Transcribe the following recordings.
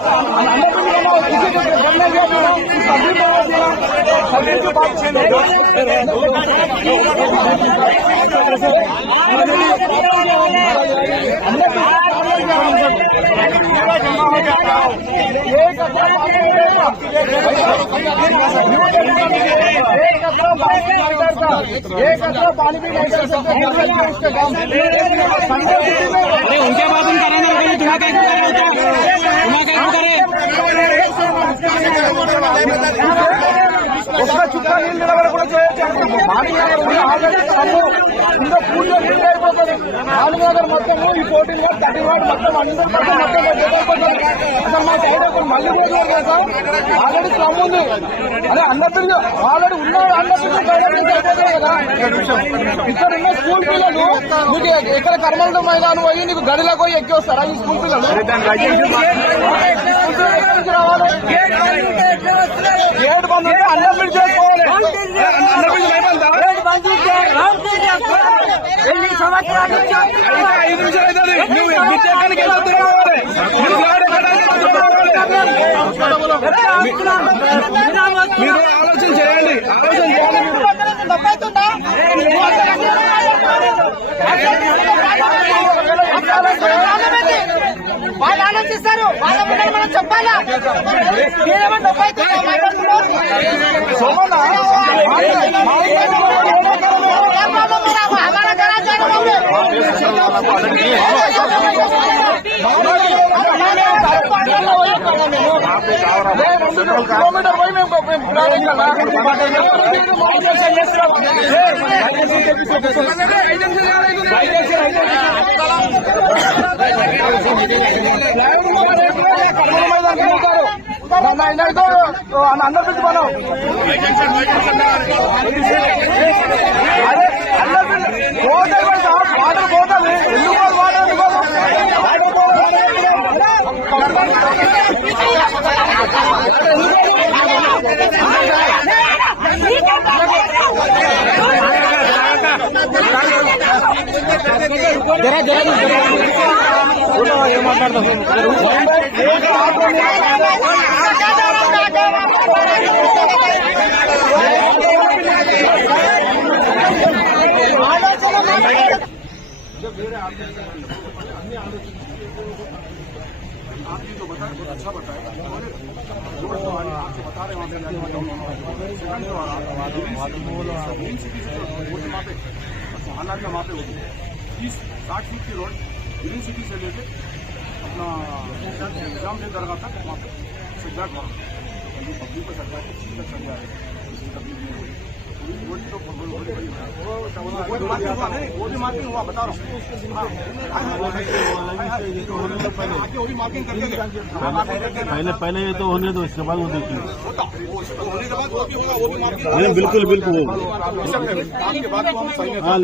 আমাদের मेरा जमा हो जाता एक कचरा पानी उनके बाद उनका तुम्हें कहीं होता है तुम्हें कहीं उसका चुका नहीं చేస్తున్నాము మానవనగర్ ఆదరిస్తాము మొత్తము ఈ పోటీలో థర్టీ వార్డు మొత్తం అందరూ మొత్తం మొత్తం అయిపోతుంది అసలు మా మళ్ళీ ఆల్రెడీ క్రమ్ ఉంది అదే అందరితో ఆల్రెడీ ఉన్న అందరితో ఇక్కడ ఉన్న స్కూల్ పిల్లలు మీకు ఇక్కడ కర్మలతో మైదానం పోయి నీకు గదిలో పోయి ఎక్కి వస్తారా ఈ స్కూల్ పిల్లలు గేట్ బంద్ అందరూ మీరు చేసుకోవాలి సంవత్సరాలు మీరు వాళ్ళు ఆలోచిస్తారు వాళ్ళ మనం చెప్పాలా సోమన్నా కిలోమీటర్ పోయి మేము అందరు పిలుచుకోను జరా జరా आपने जो बहुत अच्छा बताया जोड़ तो आपसे बता रहे वहाँ पे जाने वाले सेकंड जो आ रहा है वहाँ पे वहाँ पे होगी तीस साठ फीट की रोड यूनिवर्सिटी से लेके अपना एग्जाम दे दरगा था वहाँ पर सजा करो क्योंकि पब्लिक को सरकार की चीज लग जाए किसी तकलीफ नहीं होगी तो वो भी मार्किंग हुआ बता रहा हूँ हाँ। पहले पहले ये तो होने दो इसके बाद वो देखिए మేడం బిల్కుల్ బిల్కుల్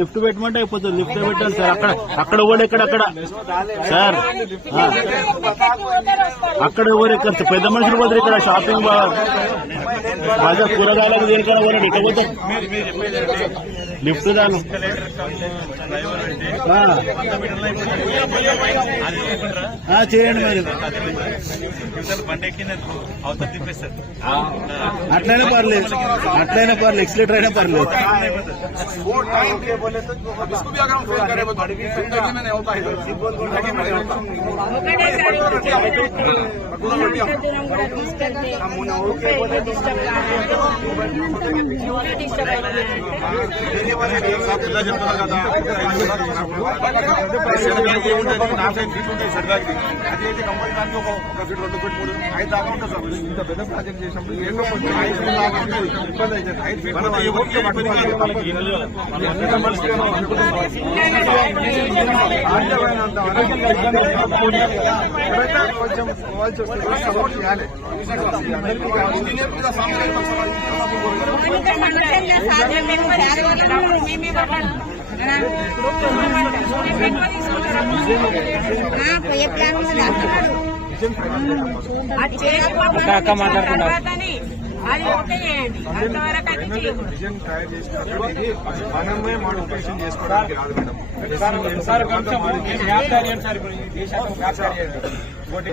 లిఫ్ట్ పెట్టమంటే అయిపోతుంది లిఫ్ట్ పెట్టాలి సార్ అక్కడ అక్కడ ఎవరు ఎక్కడ అక్కడ సార్ అక్కడ ఎవరు ఎక్కడ పెద్ద మనుషులు పోతారు ఇక్కడ షాపింగ్ బాజా కూరగాయలకు దేనికైనా పోయినట్టు ఇక్కడ పోతారు లిఫ్ట్ దాని చేయండి మరి అట్లైనా పర్లేదు అట్లైనా పర్లేదు ఎక్సిలేటర్ అయినా పర్లేదు డిస్టర్బ్ ఇలా చెప్తున్నారు కదా నా సైడ్ సీట్ ఉంటాయి సెట్ బ్యాక్ అయితే కంపెనీ దానికి ఒక కొంచెం అక్క మాట్లాడుతున్నా అది ఒకటే చేయండి అంతవరకు అది విజన్ తయారు చేసిన మనమే మనం ఉపయోగం చేసుకోవడానికి రాదు మేడం ఒకటి